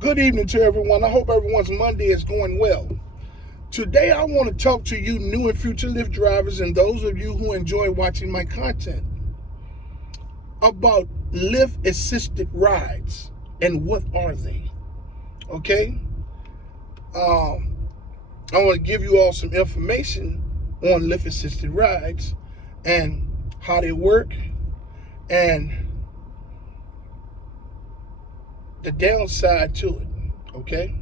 Good evening to everyone. I hope everyone's Monday is going well. Today I want to talk to you new and future Lyft drivers and those of you who enjoy watching my content about Lyft Assisted rides and what are they. Okay? I want to give you all some information on Lyft Assisted rides and how they work and the downside to it, okay?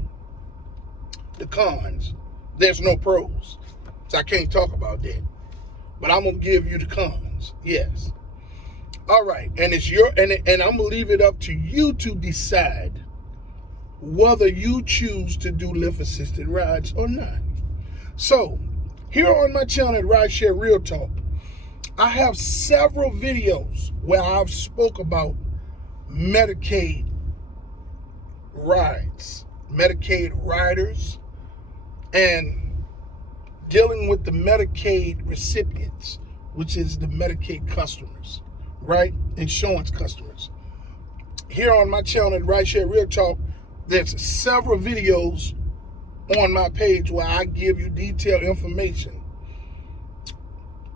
The cons. There's no pros, so I can't talk about that. But I'm gonna give you the cons, yes. All right, and it's and I'm gonna leave it up to you to decide whether you choose to do Lyft Assisted rides or not. So, here on my channel at Rideshare RealTalk, I have several videos where I've spoke about Medicaid rides, Medicaid riders, and dealing with the Medicaid recipients, which is the Medicaid customers, right? Insurance customers. Here on my channel at Rideshare RealTalk, there's several videos on my page where I give you detailed information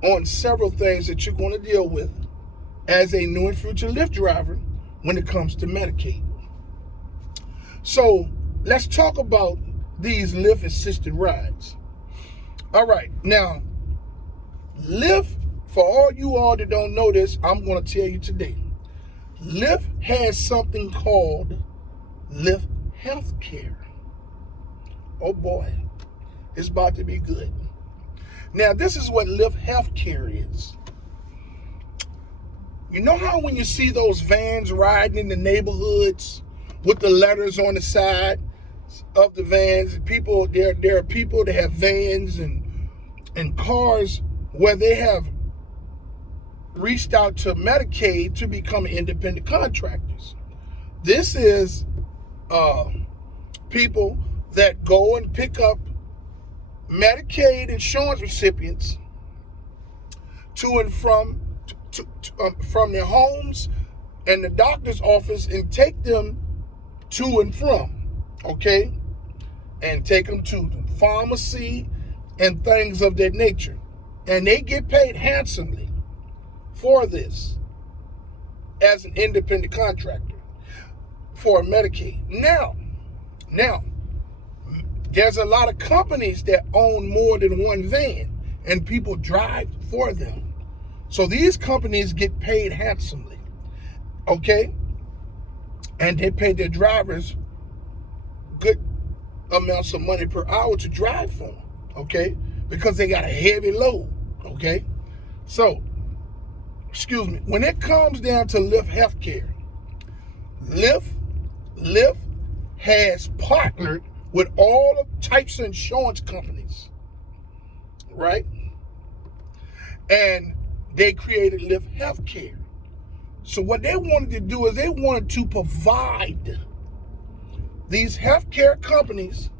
on several things that you're going to deal with as a new and future Lyft driver when it comes to Medicaid. So let's talk about these Lyft Assisted rides. All right, now, Lyft, for all you all that don't know this, I'm going to tell you today. Lyft has something called Lyft Healthcare. Oh boy, it's about to be good. Now, this is what Lyft Healthcare is. You know how when you see those vans riding in the neighborhoods with the letters on the side of the vans, people, there are people that have vans and cars where they have reached out to Medicaid to become independent contractors. This is people that go and pick up Medicaid insurance recipients to and from their homes and the doctor's office and take them to and from, okay? And take them to the pharmacy and things of that nature. And they get paid handsomely for this as an independent contractor for Medicaid. Now, there's a lot of companies that own more than one van and people drive for them. So these companies get paid handsomely, okay? And they pay their drivers good amounts of money per hour to drive for them, okay? Because they got a heavy load, okay? So, excuse me, when it comes down to Lyft Healthcare, Lyft has partnered with all of types of insurance companies, right? And they created Lyft Healthcare. So what they wanted to do is they wanted to provide these healthcare companies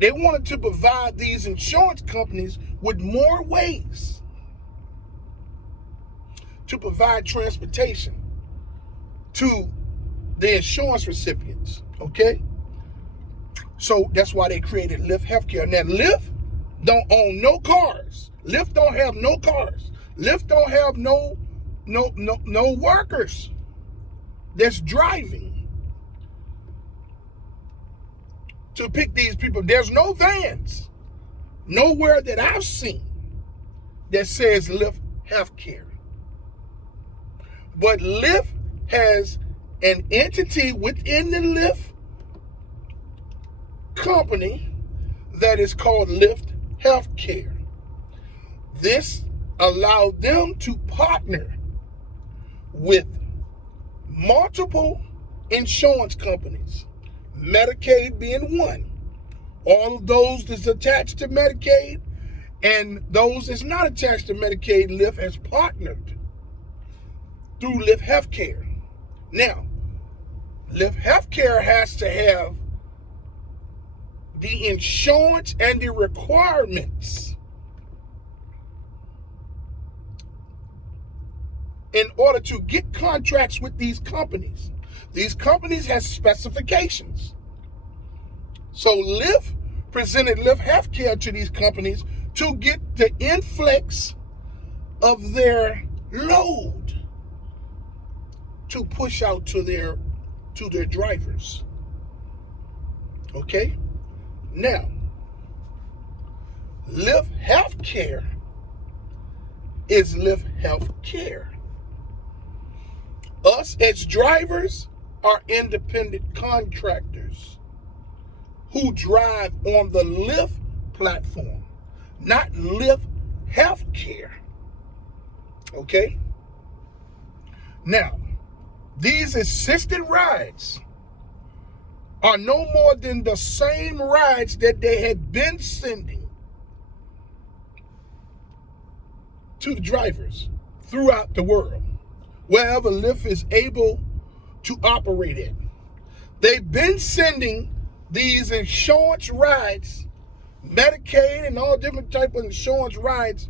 they wanted to provide these insurance companies with more ways to provide transportation to the insurance recipients, okay? So that's why they created Lyft Healthcare. Now, Lyft don't own no cars. Lyft don't have no cars. Lyft don't have no workers that's driving to pick these people. There's no vans nowhere that I've seen that says Lyft Healthcare. But Lyft has an entity within the Lyft company that is called Lyft Healthcare. This allowed them to partner with multiple insurance companies, Medicaid being one. All of those that's attached to Medicaid and those that's not attached to Medicaid, Lyft has partnered through Lyft Healthcare. Now, Lyft Healthcare has to have the insurance and the requirements in order to get contracts with these companies. These companies have specifications. So Lyft presented Lyft Healthcare to these companies to get the influx of their load to push out to their drivers. Okay? Now, Lyft Healthcare is Lyft Healthcare. Us as drivers are independent contractors who drive on the Lyft platform, not Lyft Healthcare. Okay? Now, these assisted rides are no more than the same rides that they had been sending to the drivers throughout the world, wherever Lyft is able to operate in. They've been sending these insurance rides, Medicaid and all different type of insurance rides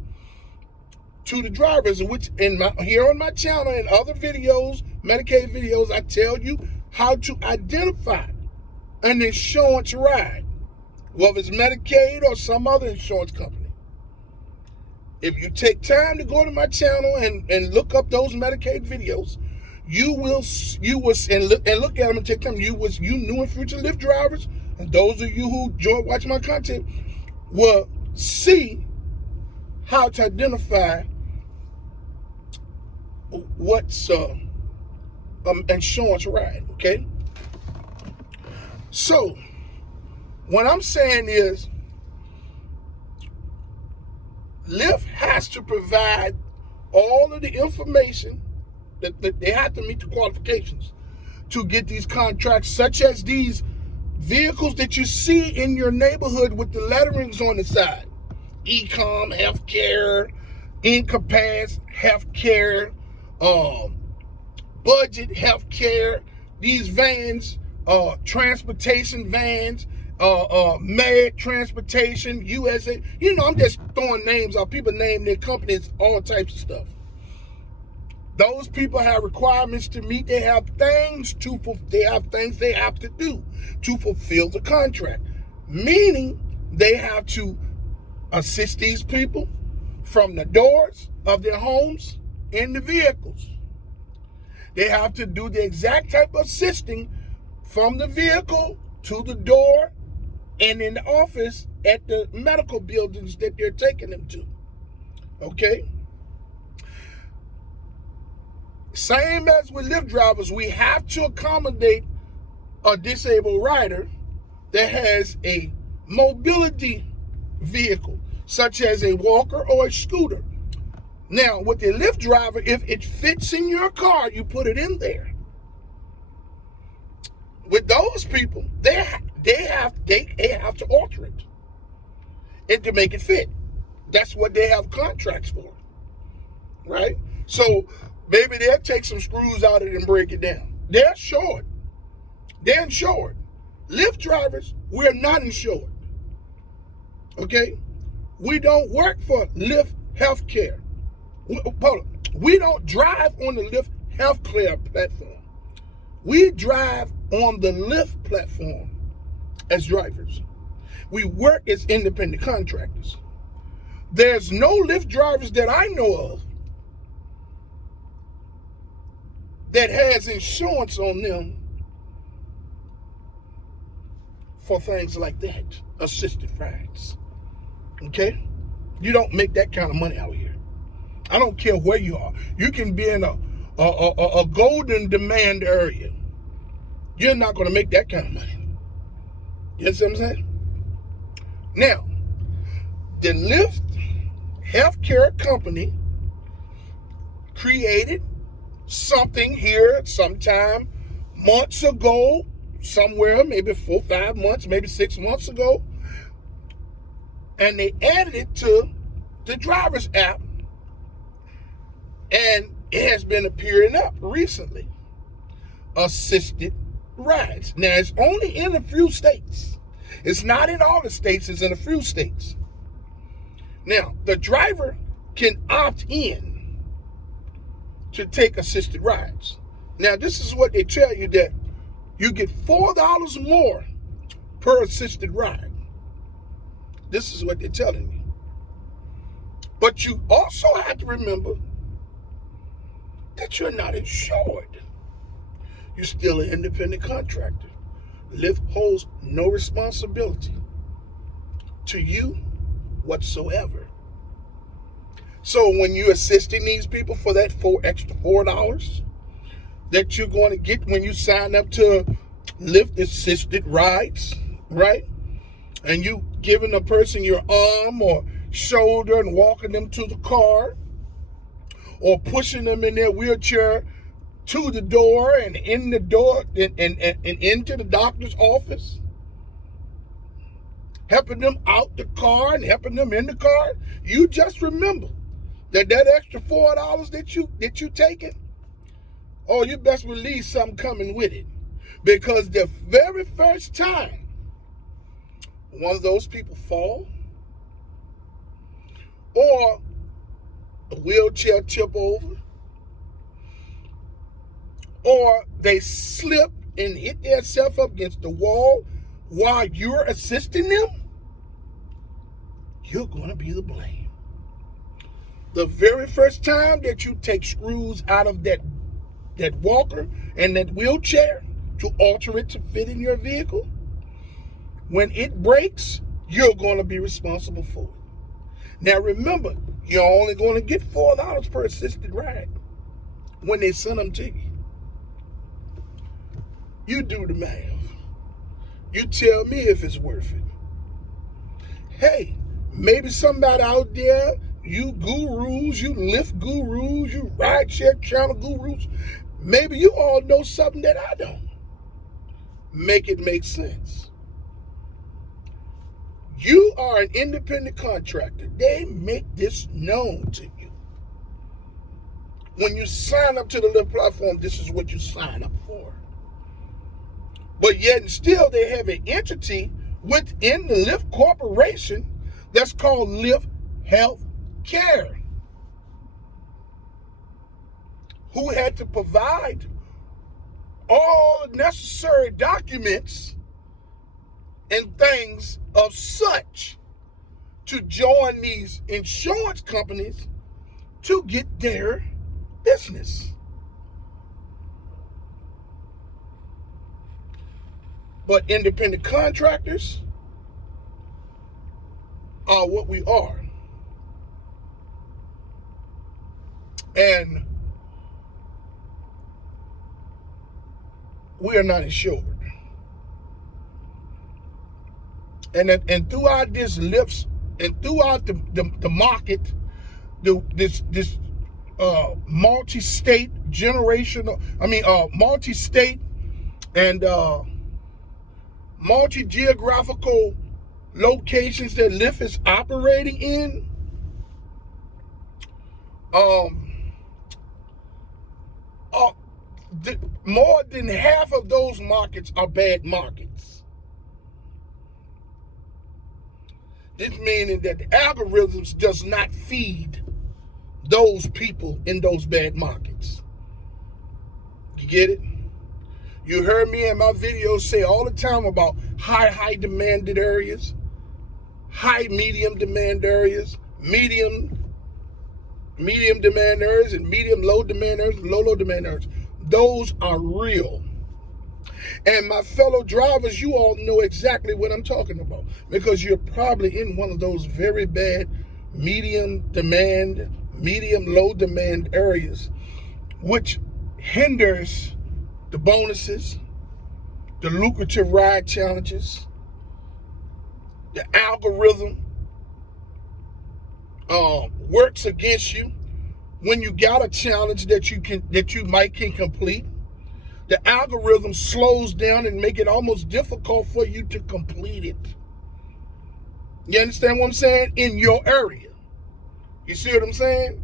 to the drivers, which here on my channel and other videos, Medicaid videos, I tell you how to identify an insurance ride, whether it's Medicaid or some other insurance company. If you take time to go to my channel and look up those Medicaid videos, you will look at them and take time. You new and future Lyft drivers, and those of you who enjoy watching my content will see how to identify what's insurance ride. Okay. So what I'm saying is, Lyft has to provide all of the information that they have to meet the qualifications to get these contracts, such as these vehicles that you see in your neighborhood with the letterings on the side. Ecom, healthcare, Encompass, healthcare, budget healthcare, these vans, transportation vans, Med Transportation, USA. I'm just throwing names out. People name their companies, all types of stuff. Those people have requirements to meet. They have things they have to do to fulfill the contract. Meaning they have to assist these people from the doors of their homes in the vehicles. They have to do the exact type of assisting from the vehicle to the door and in the office at the medical buildings that they're taking them to. Okay? Same as with Lyft drivers, we have to accommodate a disabled rider that has a mobility vehicle, such as a walker or a scooter. Now, with the Lyft driver, if it fits in your car, you put it in there. With those people, they have to alter it and to make it fit. That's what they have contracts for, right? So maybe they'll take some screws out of it and break it down. They're insured. They're insured. Lyft drivers, we're not insured. Okay? We don't work for Lyft Healthcare. We don't drive on the Lyft Healthcare platform. We drive on the Lyft platform as drivers. We work as independent contractors. There's no Lyft drivers that I know of that has insurance on them for things like that, assisted rides. Okay? You don't make that kind of money out here. I don't care where you are. You can be in a golden demand area. You're not going to make that kind of money. You know what I'm saying? Now, the Lyft Healthcare Company created something here sometime months ago, somewhere, maybe 4, 5 months, maybe 6 months ago, and they added it to the driver's app, and it has been appearing up recently. Assisted rides. Now, it's only in a few states. It's not in all the states, it's in a few states. Now, the driver can opt in to take assisted rides. Now, this is what they tell you, that you get $4 more per assisted ride. This is what they're telling you. But you also have to remember that you're not insured. You're still an independent contractor. Lyft holds no responsibility to you whatsoever. So when you're assisting these people for that extra $4 that you're going to get when you sign up to Lyft Assisted rides, right? And you giving a person your arm or shoulder and walking them to the car, or pushing them in their wheelchair to the door and in the door and into the doctor's office, helping them out the car and helping them in the car. You just remember that extra $4 that you taking, oh, you best believe something coming with it. Because the very first time one of those people fall, or a wheelchair tip over, or they slip and hit themselves up against the wall while you're assisting them, you're going to be the blame. The very first time that you take screws out of that walker and that wheelchair to alter it to fit in your vehicle, when it breaks, you're going to be responsible for it. Now remember, you're only going to get $4 per assisted ride when they send them to you. You do the math. You tell me if it's worth it. Hey, maybe somebody out there, you gurus, you Lyft gurus, you Rideshare channel gurus, maybe you all know something that I don't. Make it make sense. You are an independent contractor. They make this known to you. When you sign up to the Lyft platform, this is what you sign up for. But yet and still, they have an entity within the Lyft Corporation that's called Lyft Health Care, who had to provide all the necessary documents and things of such to join these insurance companies to get their business. But independent contractors are what we are. And we are not insured. And throughout this Lyft and throughout the market, this multi-state multi-state and multi-geographical locations that Lyft is operating in, more than half of those markets are bad markets. This meaning that the algorithms does not feed those people in those bad markets. You get it? You heard me in my videos say all the time about high demanded areas, medium demand areas, medium demand areas, and medium low demand areas, low demand areas. Those are real. And my fellow drivers, you all know exactly what I'm talking about, because you're probably in one of those very bad medium low demand areas, which hinders the bonuses, the lucrative ride challenges, the algorithm works against you when you got a challenge that you might can complete. The algorithm slows down and make it almost difficult for you to complete it. You understand what I'm saying? In your area. You see what I'm saying?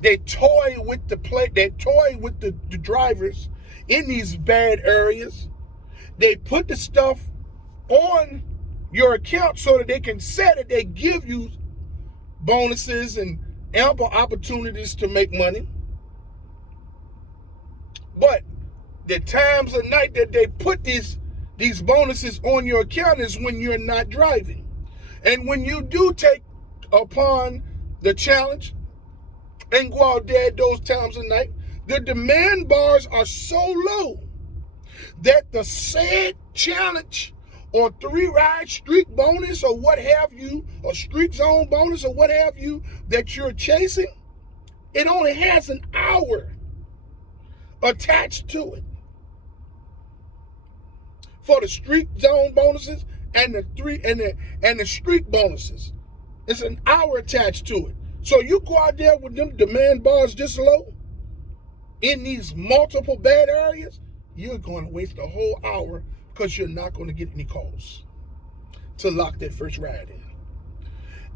They toy with the drivers in these bad areas. They put the stuff on your account so that they can set it. They give you bonuses and ample opportunities to make money. But the times of night that they put these bonuses on your account is when you're not driving. And when you do take upon the challenge and go out there at those times of night, the demand bars are so low that the said challenge or 3-ride streak bonus or what have you, or streak zone bonus or what have you that you're chasing, it only has an hour attached to it. For the streak zone bonuses and the streak bonuses, it's an hour attached to it. So you go out there with them demand bars this low in these multiple bad areas, you're going to waste a whole hour because you're not going to get any calls to lock that first ride in.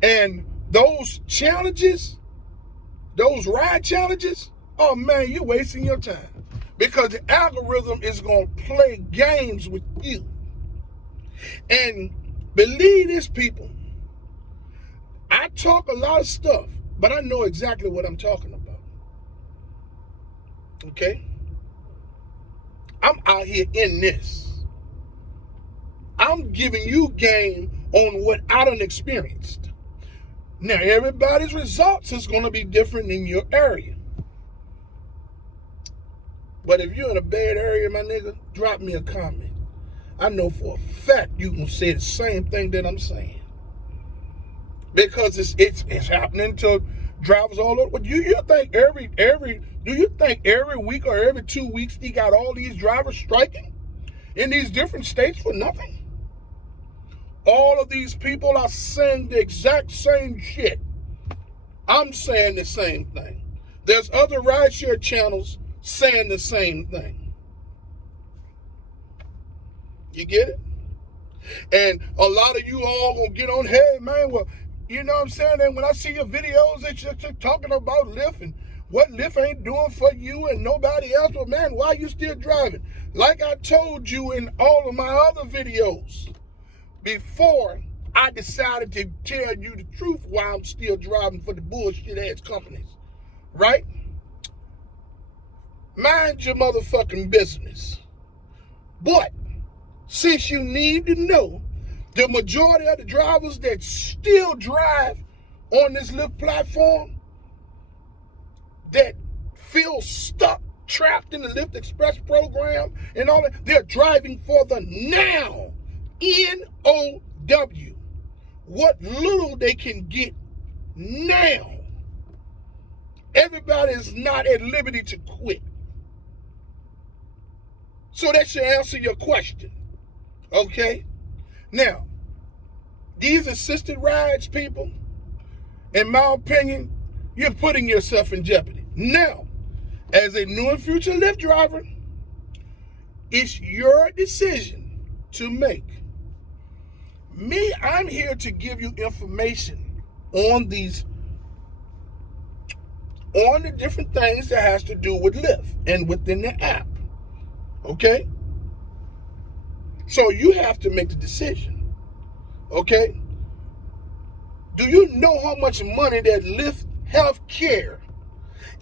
And those challenges, those ride challenges, oh man, you're wasting your time because the algorithm is going to play games with you. And believe this, people, I talk a lot of stuff, but I know exactly what I'm talking about. Okay? I'm out here in this. I'm giving you game on what I done experienced. Now, everybody's results is going to be different in your area. But if you're in a bad area, my nigga, drop me a comment. I know for a fact you can say the same thing that I'm saying. Because it's happening to drivers all over. Do you think every week or every 2 weeks they got all these drivers striking in these different states for nothing? All of these people are saying the exact same shit. I'm saying the same thing. There's other rideshare channels saying the same thing. You get it? And a lot of you all gonna get on, hey man, well, you know what I'm saying? And when I see your videos that you're talking about Lyft and what Lyft ain't doing for you and nobody else, well man, why are you still driving? Like I told you in all of my other videos, before I decided to tell you the truth why I'm still driving for the bullshit ass companies, right? Mind your motherfucking business. But since you need to know, the majority of the drivers that still drive on this Lyft platform that feel stuck, trapped in the Lyft Express program and all that, they're driving for the now. N-O-W. What little they can get now. Everybody is not at liberty to quit. So that should answer your question. Okay? Now, these assisted rides, people, in my opinion, you're putting yourself in jeopardy. Now, as a new and future Lyft driver, it's your decision to make. Me, I'm here to give you information on the different things that has to do with Lyft and within the app. Okay? So you have to make the decision. Okay? Do you know how much money that Lyft Healthcare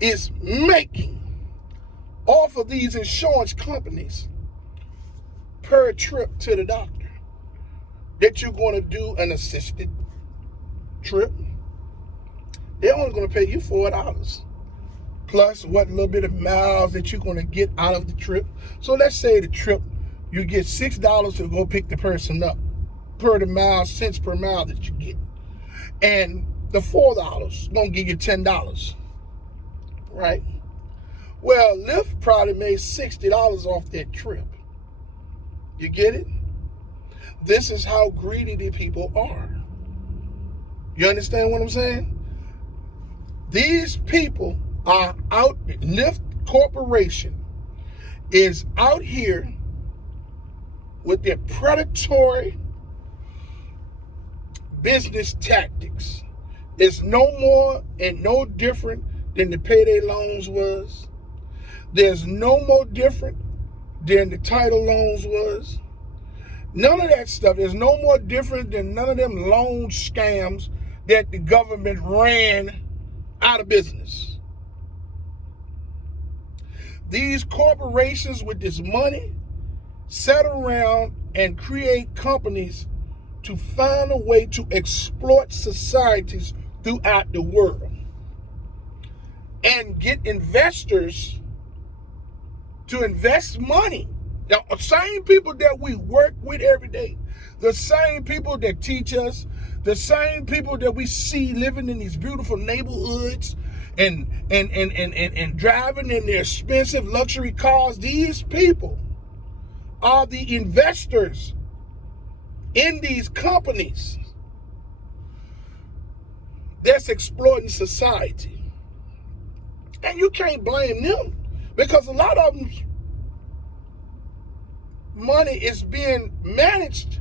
is making off of these insurance companies per trip to the doctor? That you're going to do an assisted trip, they're only going to pay you $4 plus what little bit of miles that you're going to get out of the trip. So let's say the trip, you get $6 to go pick the person up per the mile, cents per mile that you get. And the $4 is going to give you $10, right? Well, Lyft probably made $60 off that trip. You get it? This is how greedy the people are. You understand what I'm saying? These people are out, Lyft Corporation is out here with their predatory business tactics. It's no more and no different than the payday loans was. There's no more different than the title loans was. None of that stuff is no more different than none of them loan scams that the government ran out of business. These corporations with this money sit around and create companies to find a way to exploit societies throughout the world and get investors to invest money. The same people that we work with every day, the same people that teach us, the same people that we see living in these beautiful neighborhoods and driving in their expensive luxury cars, these people are the investors in these companies that's exploiting society. And you can't blame them, because a lot of them money is being managed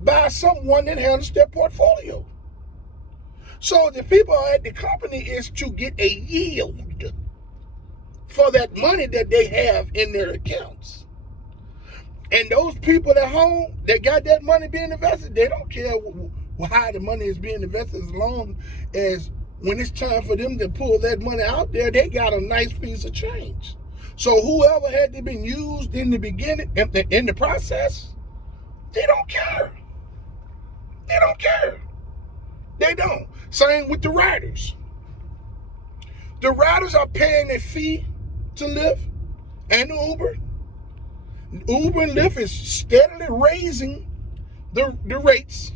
by someone that handles their portfolio. So the people at the company is to get a yield for that money that they have in their accounts. And those people at home that got that money being invested, they don't care how the money is being invested, as long as when it's time for them to pull that money out there, they got a nice piece of change. So whoever had to been used in the beginning, in the process, they don't care. They don't care. They don't. Same with the riders. The riders are paying a fee to Lyft and Uber. Uber and Lyft is steadily raising the rates.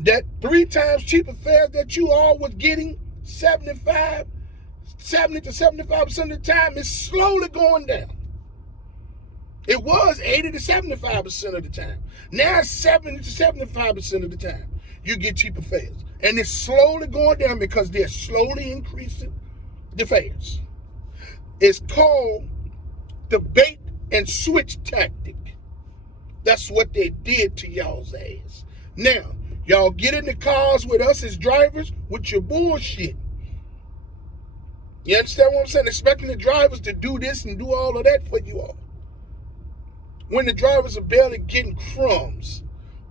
That 3 times cheaper fares that you all was getting 70 to 75% of the time is slowly going down. It was 80 to 75% of the time. Now it's 70 to 75% of the time you get cheaper fares. And it's slowly going down because they're slowly increasing the fares. It's called the bait and switch tactic. That's what they did to y'all's ass. Now, y'all get in the cars with us as drivers with your bullshit. You understand what I'm saying? Expecting the drivers to do this and do all of that for you all, when the drivers are barely getting crumbs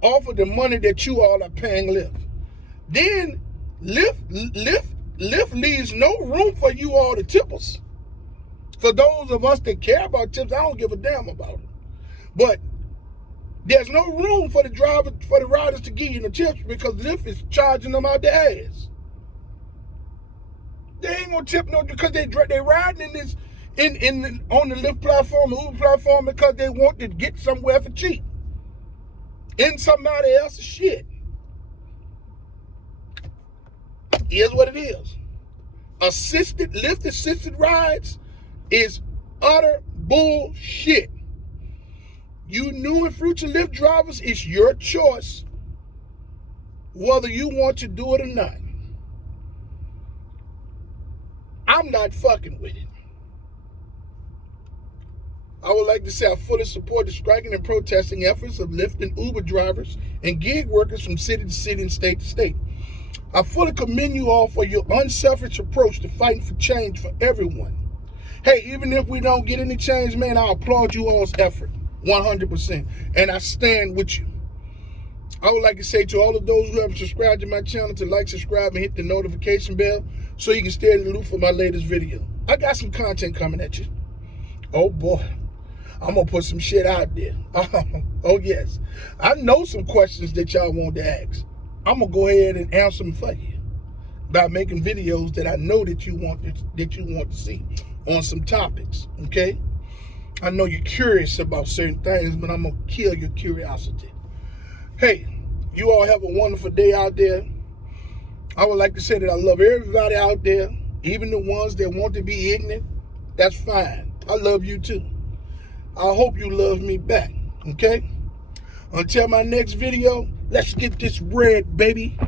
off of the money that you all are paying Lyft. Then Lyft leaves no room for you all to tip us. For those of us that care about tips, I don't give a damn about it. But there's no room for the riders to give you the tips, because Lyft is charging them out their ass. They ain't gonna tip no, because they riding in this on the Lyft platform, the Uber platform, because they want to get somewhere for cheap in somebody else's shit. Here's what it is. Lyft assisted rides is utter bullshit. You new and future Lyft drivers, it's your choice whether you want to do it or not. I'm not fucking with it. I would like to say I fully support the striking and protesting efforts of Lyft and Uber drivers and gig workers from city to city and state to state. I fully commend you all for your unselfish approach to fighting for change for everyone. Hey, even if we don't get any change, man, I applaud you all's effort 100%, and I stand with you. I would like to say to all of those who have subscribed to my channel to like, subscribe, and hit the notification bell so you can stay in the loop for my latest video. I got some content coming at you. Oh boy, I'm gonna put some shit out there. Oh yes, I know some questions that y'all want to ask. I'm gonna go ahead and answer them for you by making videos that I know that you want to see on some topics. Okay, I know you're curious about certain things, but I'm gonna kill your curiosity. Hey, you all have a wonderful day out there. I would like to say that I love everybody out there, even the ones that want to be ignorant. That's fine. I love you too. I hope you love me back, okay? Until my next video, let's get this bread, baby.